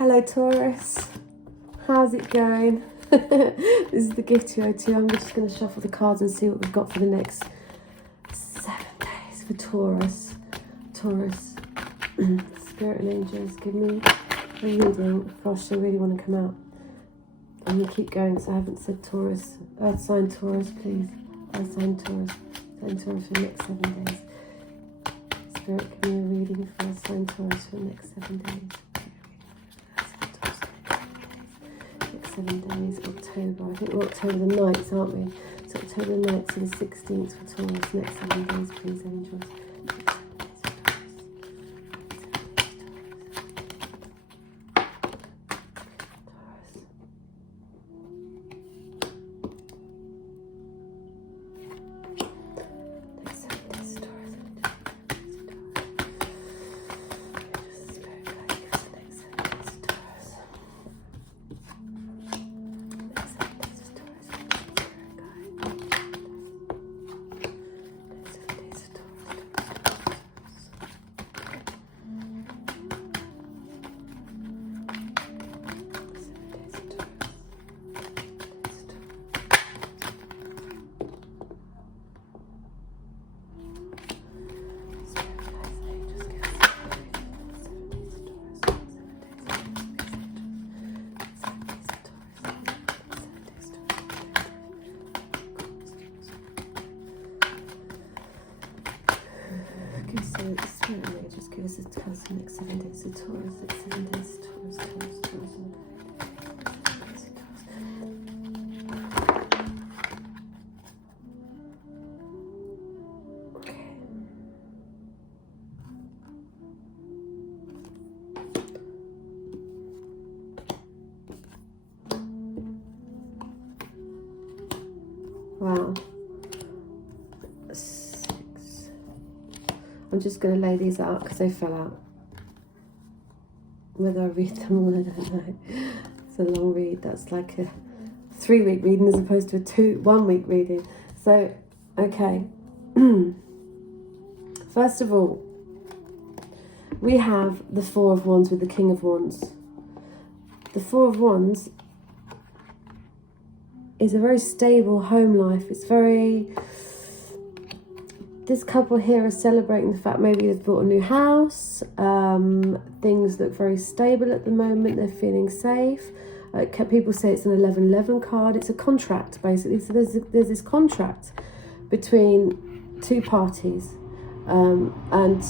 Hello Taurus, how's it going? This is the gift 202. I'm just going to shuffle the cards and see what we've got for the next 7 days for Taurus. Spirit and angels, give me a reading. Gosh, I really want to come out. I'm going to keep going because I haven't said Taurus. Earth sign Taurus, please. Earth sign Taurus. Sign Taurus for the next 7 days. Spirit, give me a reading for Earth sign Taurus for the next 7 days. 7 days, October. I think we're October the 9th, aren't we? So October the 9th to the 16th for Taurus. Next 7 days, please, angels. Just give us a task for the next 7 days. So Taurus, next 7 days, Taurus. Okay. Wow. I'm just going to lay these out because they fell out. Whether I read them all, I don't know. It's a long read. That's like a 3-week reading as opposed to a 1-week reading. So, okay. First of all, we have the Four of Wands with the King of Wands. The Four of Wands is a very stable home life. It's very... This couple here are celebrating the fact maybe they've bought a new house. Things look very stable at the moment. They're feeling safe. People say it's an 1111 card. It's a contract, basically. So there's this contract between two parties. And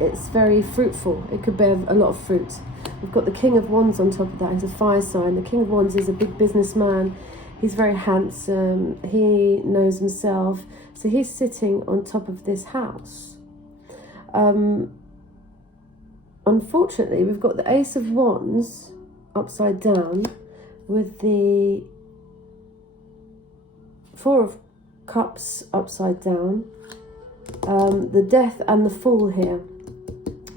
it's very fruitful. It could bear a lot of fruit. We've got the King of Wands on top of that. He's a fire sign. The King of Wands is a big businessman. He's very handsome. He knows himself. So he's sitting on top of this house. Unfortunately, we've got the Ace of Wands upside down with the Four of Cups upside down. The Death and the Fool here.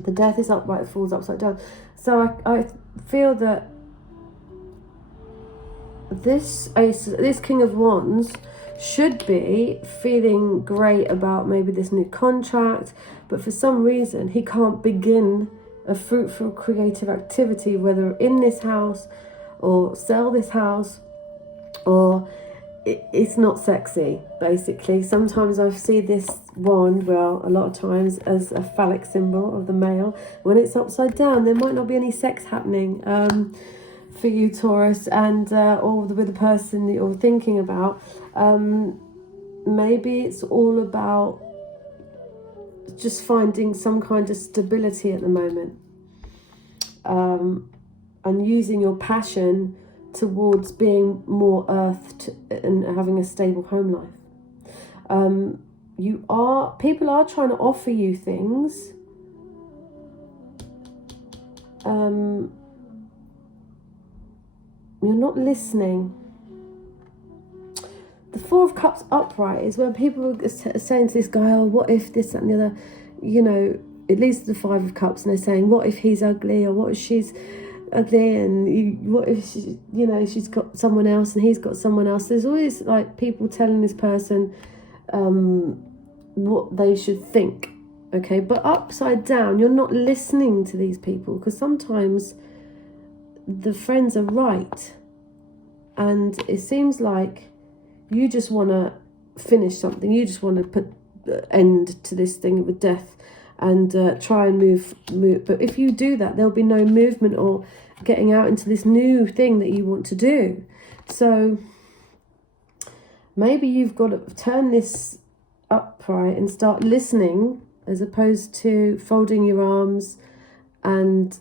The Death is upright, the Fool's upside down. So I feel that this King of Wands should be feeling great about maybe this new contract, but for some reason he can't begin a fruitful creative activity, whether in this house or sell this house, or it's not sexy, basically. Sometimes I see this wand, well, a lot of times, as a phallic symbol of the male. When it's upside down, there might not be any sex happening for you, Taurus, and or with the person that you're thinking about. Maybe it's all about just finding some kind of stability at the moment, and using your passion towards being more earthed and having a stable home life. People are trying to offer you things. You're not listening. The Four of Cups upright is where people are saying to this guy, oh, what if this, that and the other, you know, it leads to the Five of Cups, and they're saying, what if he's ugly, or what if she's ugly, and what if she, you know, she's got someone else and he's got someone else. There's always like people telling this person what they should think, okay? But upside down, you're not listening to these people, because sometimes the friends are right. And it seems like you just want to finish something. You just want to put the end to this thing with death and try and move. But if you do that, there'll be no movement or getting out into this new thing that you want to do. So maybe you've got to turn this upright and start listening, as opposed to folding your arms and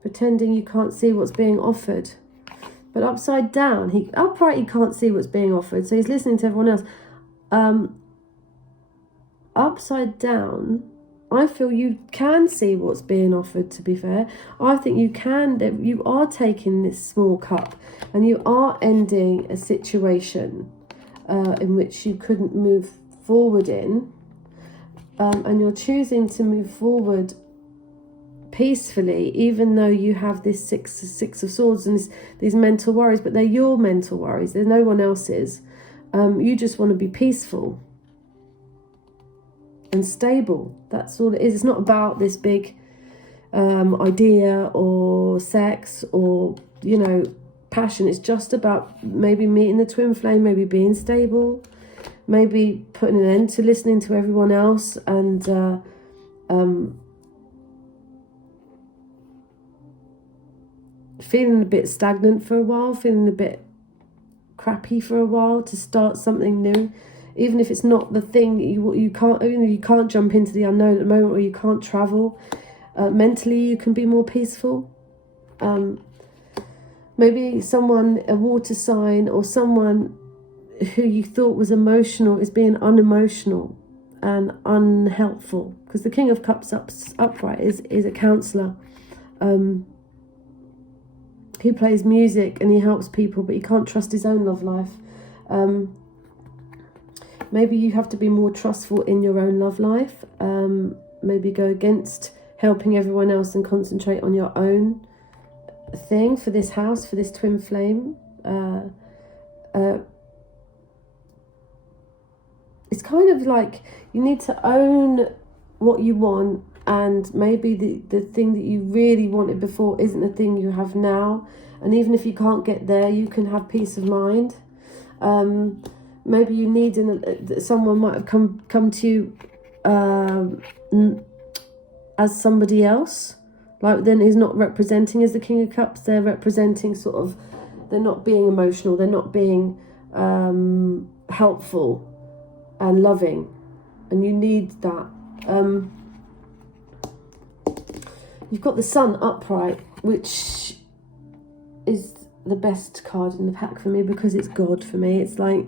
pretending you can't see what's being offered. But upside down, upright, he can't see what's being offered, so he's listening to everyone else. Upside down, I feel you can see what's being offered, to be fair. I think you are taking this small cup and you are ending a situation in which you couldn't move forward in, and you're choosing to move forward peacefully, even though you have this six of swords and these mental worries, but they're your mental worries, they're no one else's. You just want to be peaceful and stable. That's all it is. It's not about this big idea or sex or passion. It's just about maybe meeting the twin flame, maybe being stable, maybe putting an end to listening to everyone else, and feeling a bit stagnant for a while, feeling a bit crappy for a while, to start something new, even if it's not the thing. You can't jump into the unknown at the moment, or you can't travel. Mentally, you can be more peaceful. Maybe a water sign, or someone who you thought was emotional is being unemotional and unhelpful, because the King of Cups upright is a counselor. He plays music and he helps people, but he can't trust his own love life. Maybe you have to be more trustful in your own love life. Maybe go against helping everyone else and concentrate on your own thing for this house, for this twin flame. It's kind of like you need to own what you want, and maybe the thing that you really wanted before isn't the thing you have now. And even if you can't get there, you can have peace of mind. Maybe you need someone might have come to you as somebody else. Like, then is not representing as the King of Cups. They're representing sort of, they're not being emotional. They're not being helpful and loving. And you need that. You've got the Sun upright, which is the best card in the pack for me, because it's God for me. It's like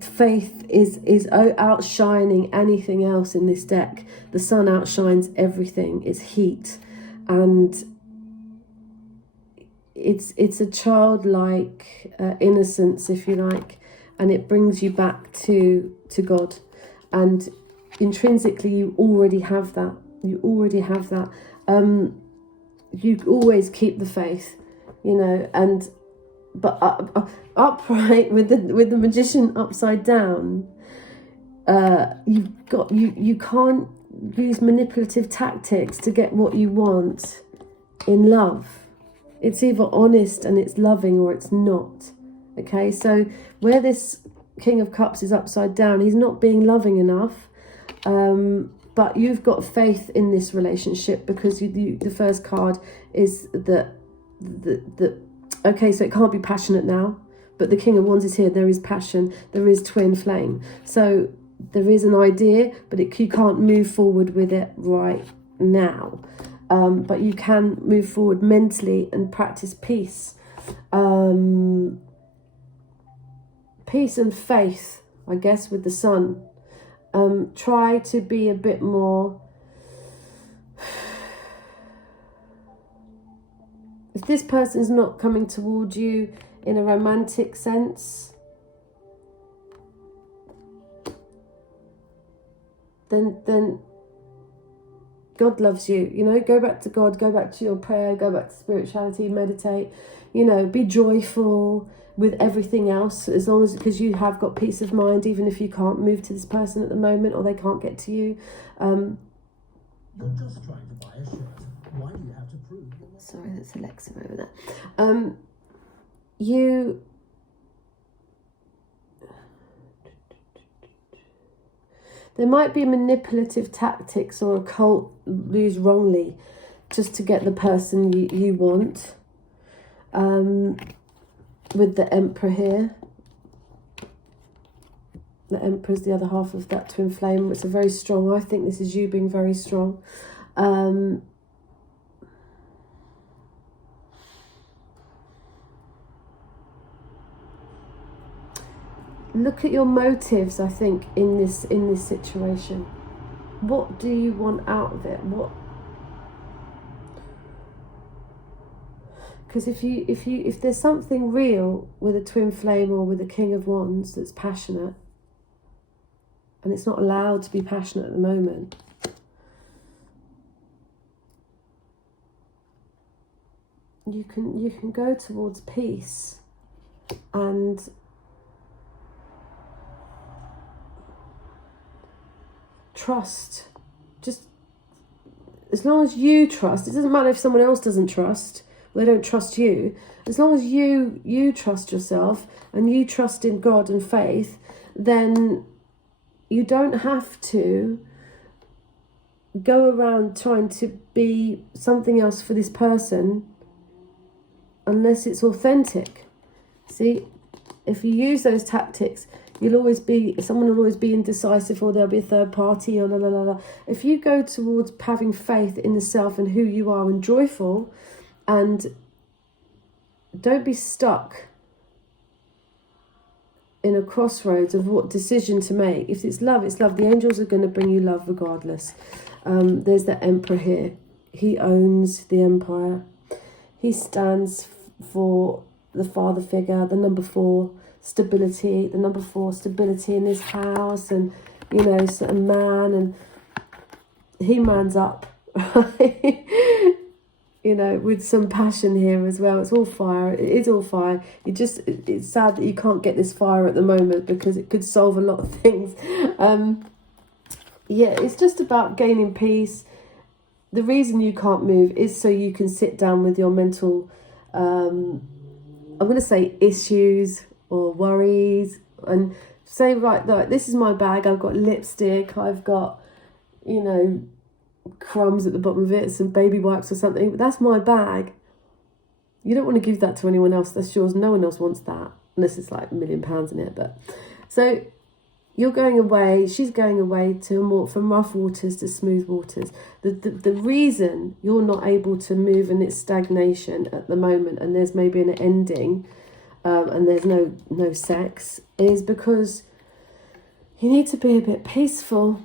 faith is outshining anything else in this deck. The Sun outshines everything. It's heat, and it's a childlike innocence, if you like, and it brings you back to God. And intrinsically, you already have that. You already have that. You always keep the faith, but upright with the Magician upside down, you can't use manipulative tactics to get what you want in love. It's either honest and it's loving, or it's not. Okay, so where this King of Cups is upside down, he's not being loving enough. But you've got faith in this relationship, because the first card is the okay, so it can't be passionate now, but the King of Wands is here. There is passion, there is twin flame. So there is an idea, but you can't move forward with it right now. But you can move forward mentally and practice peace. Peace and faith, I guess, with the Sun. Try to be a bit more... If this person's not coming towards you in a romantic sense, then God loves you. Go back to God, go back to your prayer, go back to spirituality, meditate, be joyful with everything else, as long as, because you have got peace of mind, even if you can't move to this person at the moment, or they can't get to you. You're just trying to buy a shirt. Why do you have to prove? Sorry, that's Alexa over there. You there might be manipulative tactics or occult used wrongly just to get the person you want. With the Emperor here. The Emperor is the other half of that twin flame. It's a very strong, I think this is you being very strong. Look at your motives, I think, in this situation. What do you want out of it? Because if there's something real with a twin flame or with a King of Wands that's passionate, and it's not allowed to be passionate at the moment, you can go towards peace and trust. Just as long as you trust, it doesn't matter if someone else doesn't trust, they don't trust you. As long as you trust yourself and you trust in God and faith, then you don't have to go around trying to be something else for this person unless it's authentic. See, if you use those tactics, someone will always be indecisive, or there'll be a third party, or la la la la. If you go towards having faith in the self and who you are and joyful, and don't be stuck in a crossroads of what decision to make. If it's love, it's love. The angels are going to bring you love regardless. There's the Emperor here. He owns the empire. He stands for the father figure, the number 4, stability, stability in his house, and, you know, a man, and he mans up, you know, with some passion here as well. It's all fire. It is all fire. It's sad that you can't get this fire at the moment because it could solve a lot of things. Yeah, it's just about gaining peace. The reason you can't move is so you can sit down with your mental, I'm going to say issues or worries, and say, right, this is my bag. I've got lipstick. I've got, you know, crumbs at the bottom of it, some baby wipes or something, but that's my bag. You don't want to give that to anyone else. That's yours. No one else wants that unless it's like £1 million in it. But so you're going away, she's going away from rough waters to smooth waters. The reason you're not able to move and it's stagnation at the moment, and there's maybe an ending, and there's no sex, is because you need to be a bit peaceful.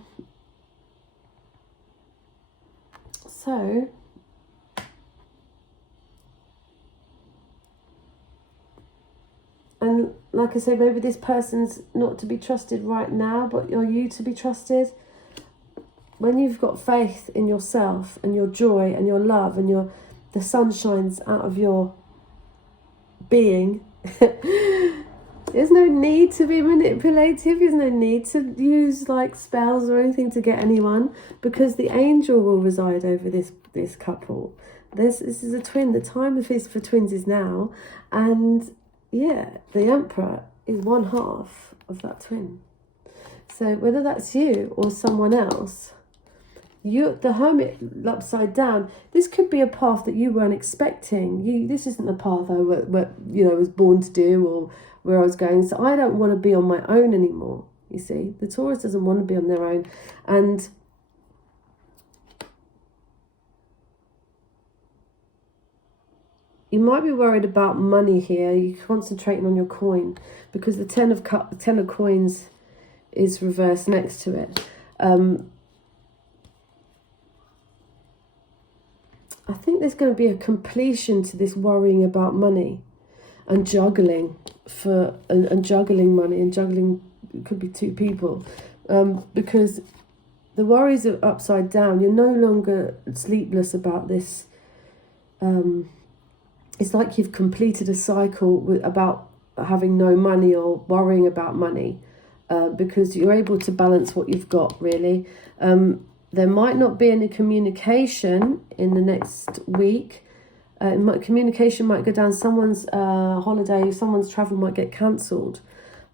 So, and like I say, maybe this person's not to be trusted right now, but are you to be trusted? When you've got faith in yourself and your joy and your love and the sun shines out of your being, there's no need to be manipulative. There's no need to use like spells or anything to get anyone, because the angel will reside over this couple. This is a twin. The time for twins is now, and yeah, the Emperor is one half of that twin. So whether that's you or someone else, the Hermit upside down, this could be a path that you weren't expecting. This isn't the path I was born to do, or where I was going. So I don't want to be on my own anymore. You see, the Taurus doesn't want to be on their own, and you might be worried about money here. You're concentrating on your coin because the ten of coins is reversed next to it. I think there's going to be a completion to this worrying about money and juggling and juggling money, and juggling could be 2 people, because the worries are upside down. You're no longer sleepless about this. It's like you've completed a cycle about having no money or worrying about money, because you're able to balance what you've got, really. There might not be any communication in the next week. Communication might go down. Someone's holiday, someone's travel might get cancelled.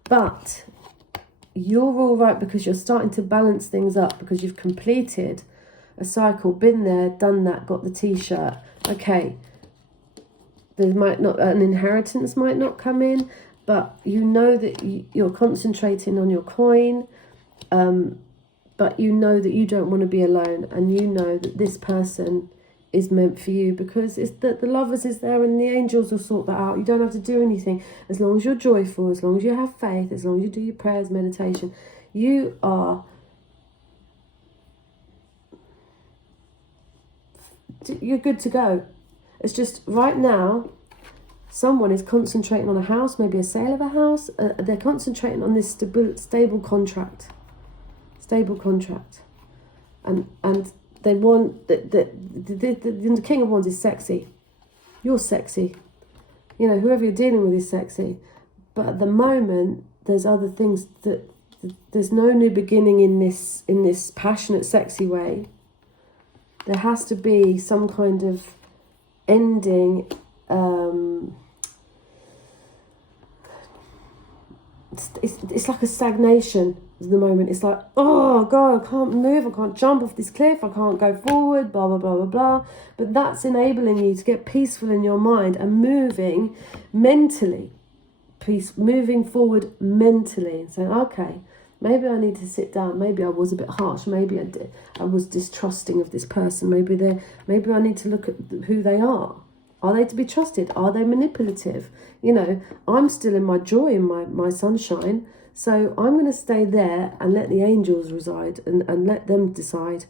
But you're all right because you're starting to balance things up, because you've completed a cycle, been there, done that, got the t-shirt. Okay, there might not, an inheritance might not come in, but you know that you're concentrating on your coin, but you know that you don't want to be alone, and you know that this person is meant for you, because it's that the Lovers is there and the angels will sort that out. You don't have to do anything. As long as you're joyful, as long as you have faith, as long as you do your prayers, meditation, you're good to go. It's just right now, someone is concentrating on a house, maybe a sale of a house. They're concentrating on this stable contract, and they want the King of Wands is sexy. You're sexy. You know, whoever you're dealing with is sexy. But at the moment, there's other things that there's no new beginning in this passionate, sexy way. There has to be some kind of ending. It's like a stagnation at the moment. It's like, oh God, I can't move, I can't jump off this cliff, I can't go forward, blah, blah, blah, blah, blah. But that's enabling you to get peaceful in your mind and moving mentally. Moving forward mentally and saying, okay, maybe I need to sit down. Maybe I was a bit harsh. Maybe I was distrusting of this person. Maybe I need to look at who they are. Are they to be trusted? Are they manipulative? You know, I'm still in my joy and my sunshine. So I'm going to stay there and let the angels reside and let them decide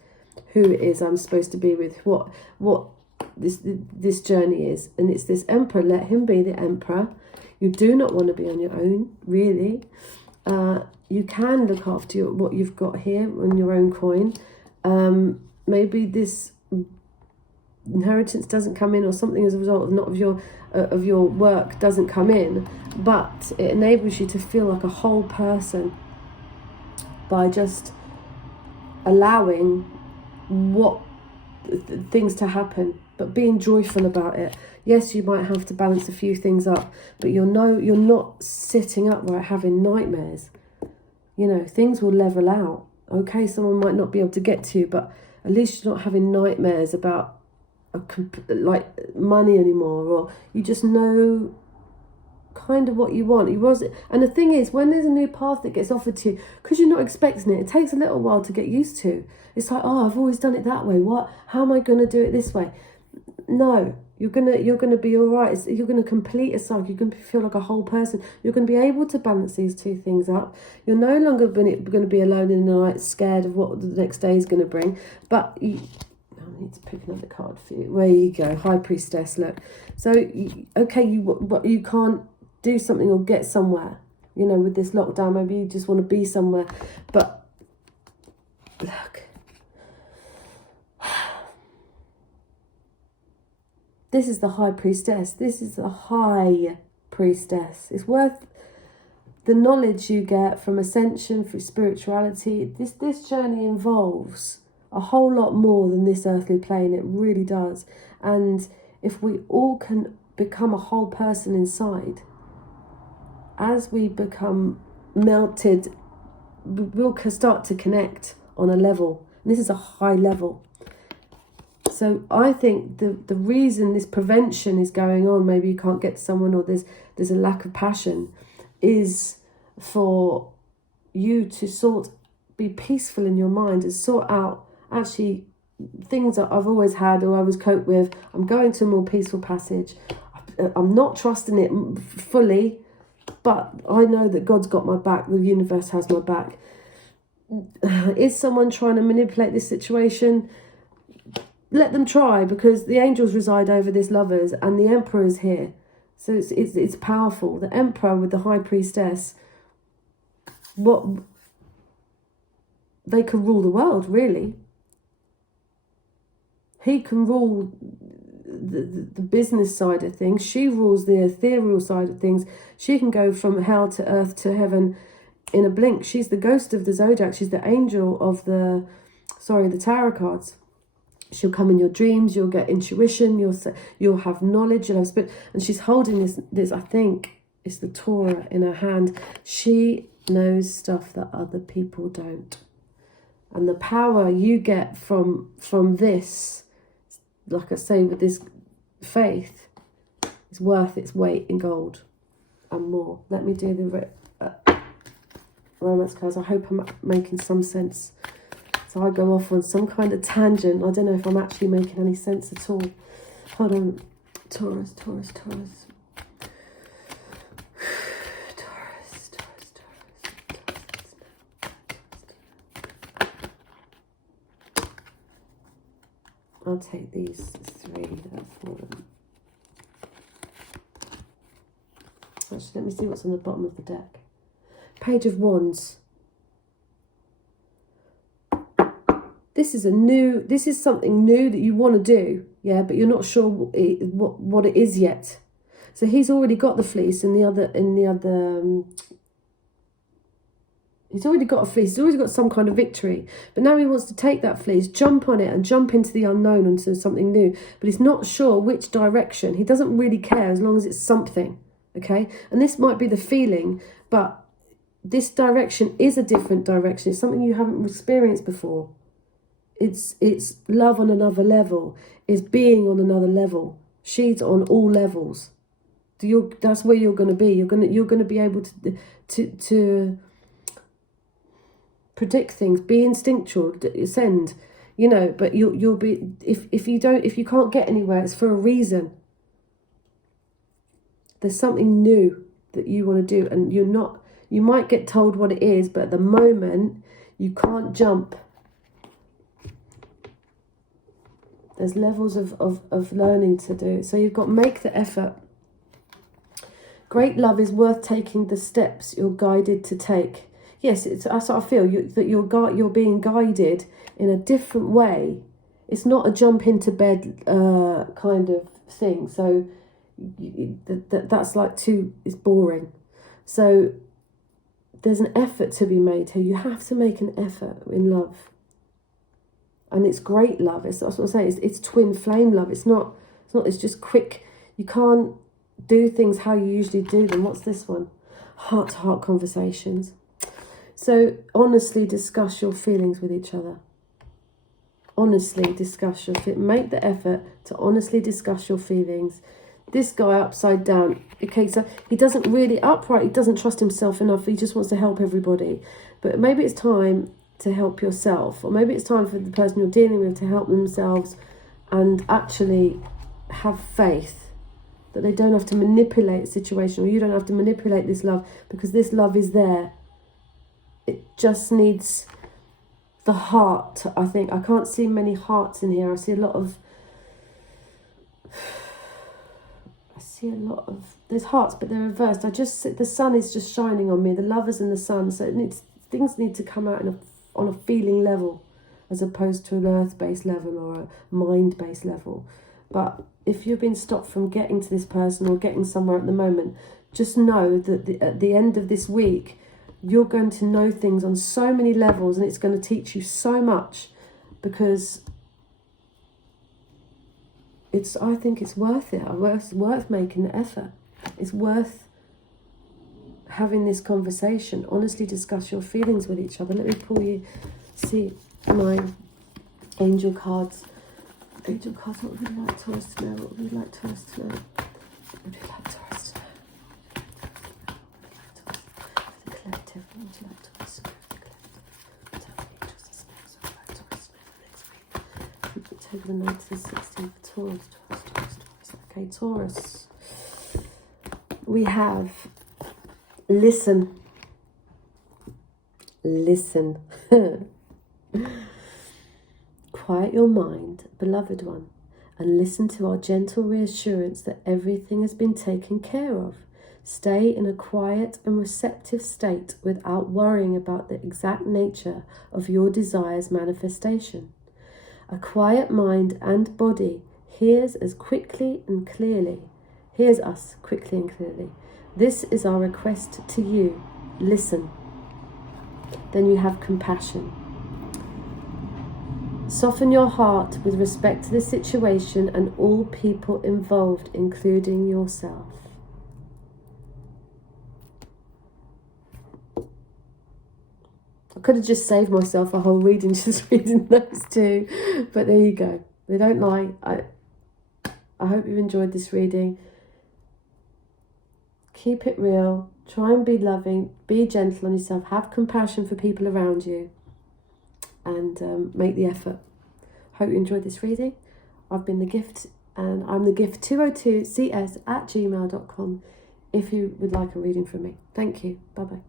who it is I'm supposed to be with, what this journey is. And it's this emperor. Let him be the emperor. You do not want to be on your own, really. You can look after what you've got here on your own coin. Maybe this inheritance doesn't come in, or something as a result of your work doesn't come in, but it enables you to feel like a whole person by just allowing things to happen, but being joyful about it. Yes, you might have to balance a few things up, but you're not sitting upright having nightmares. You know, things will level out. Okay, someone might not be able to get to you, but at least you're not having nightmares about like money anymore, or you just know kind of what you want. And the thing is, when there's a new path that gets offered to you, because you're not expecting it, it takes a little while to get used to. It's like, oh, I've always done it that way. How am I going to do it this way? No, you're gonna be all right. You're gonna complete a cycle. You're gonna feel like a whole person. You're gonna be able to balance these two things up. You're no longer going to be alone in the night, scared of what the next day is going to bring. But I need to pick another card for you. There you go, High Priestess. Look, so okay, you can't do something or get somewhere. You know, with this lockdown, maybe you just want to be somewhere. But look. This is the High Priestess. This is the High Priestess. It's worth the knowledge you get from ascension, through spirituality. This journey involves a whole lot more than this earthly plane. It really does. And if we all can become a whole person inside, as we become melted, we'll start to connect on a level. And this is a high level. So I think the reason this prevention is going on, maybe you can't get to someone, or there's a lack of passion, is for you to be peaceful in your mind and sort out actually things that I've always had or I was coped with. I'm going to a more peaceful passage. I'm not trusting it fully, but I know that God's got my back. The universe has my back. Is someone trying to manipulate this situation? Let them try, because the angels reside over this Lovers and the Emperor is here. So it's powerful. The Emperor with the High Priestess, they can rule the world, really. He can rule the business side of things. She rules the ethereal side of things. She can go from hell to earth to heaven in a blink. She's the ghost of the zodiac. She's the angel of the the tarot cards. She'll come in your dreams, you'll get intuition, you'll have knowledge, you'll have spirit. And she's holding this, I think it's the Torah in her hand. She knows stuff that other people don't. And the power you get from this, like I say, with this faith, is worth its weight in gold and more. Let me do the romance cards. I hope I'm making some sense. So I go off on some kind of tangent. I don't know if I'm actually making any sense at all. Hold on. Taurus. I'll take these 3 that for them. Actually, let me see what's on the bottom of the deck. Page of Wands. This is something new that you want to do, yeah, but you're not sure what it is yet. So he's already got the fleece he's already got a fleece, he's already got some kind of victory. But now he wants to take that fleece, jump on it and jump into the unknown, into something new. But he's not sure which direction. He doesn't really care as long as it's something, okay? And this might be the feeling, but this direction is a different direction. It's something you haven't experienced before. It's love on another level. It's being on another level. She's on all levels. That's where you're going to be. You're going to be able to predict things, be instinctual, ascend. But you'll be if you can't get anywhere, it's for a reason. There's something new that you want to do, and you might get told what it is, but at the moment you can't jump. There's levels of learning to do. So you've got to make the effort. Great love is worth taking the steps you're guided to take. Yes, that's what I feel. That you're being guided in a different way. It's not a jump into bed kind of thing. So that's like it's boring. So there's an effort to be made here. You have to make an effort in love. And it's great love. That's what I'm saying. It's twin flame love. It's just quick. You can't do things how you usually do them. What's this one? Heart-to-heart conversations. So honestly discuss your feelings with each other. Honestly discuss your feelings. Make the effort to honestly discuss your feelings. This guy upside down. Okay, so he doesn't really upright. He doesn't trust himself enough. He just wants to help everybody. But maybe it's time to help yourself, or maybe it's time for the person you're dealing with to help themselves and actually have faith that they don't have to manipulate the situation, or you don't have to manipulate this love, because this love is there. It just needs the heart. I think I can't see many hearts in here. I see a lot of there's hearts, but they're reversed. The sun is just shining on me, the lovers and the sun. So things need to come out on a feeling level, as opposed to an earth-based level or a mind-based level. But if you've been stopped from getting to this person or getting somewhere at the moment, just know that at the end of this week, you're going to know things on so many levels, and it's going to teach you so much, because I think it's worth it. It's worth making the effort. It's worth having this conversation. Honestly discuss your feelings with each other. Let me see my angel cards. Angel cards, what would you like Taurus to know? What would you like Taurus to know? What would you like Taurus to know? The collective, what would you like Taurus to know? The collective. Take the 9th to the 16th for Taurus. Okay, Taurus. We have listen. Quiet your mind, beloved one, and listen to our gentle reassurance that everything has been taken care of. Stay in a quiet and receptive state without worrying about the exact nature of your desire's manifestation. A quiet mind and body hears us quickly and clearly. This is our request to you. Listen. Then you have compassion. Soften your heart with respect to the situation and all people involved, including yourself. I could have just saved myself a whole reading just reading those two, but there you go. They don't lie. I hope you've enjoyed this reading. Keep it real. Try and be loving. Be gentle on yourself. Have compassion for people around you. And make the effort. Hope you enjoyed this reading. I've been The Gift, and I'm The Gift 202cs@gmail.com if you would like a reading from me. Thank you. Bye-bye.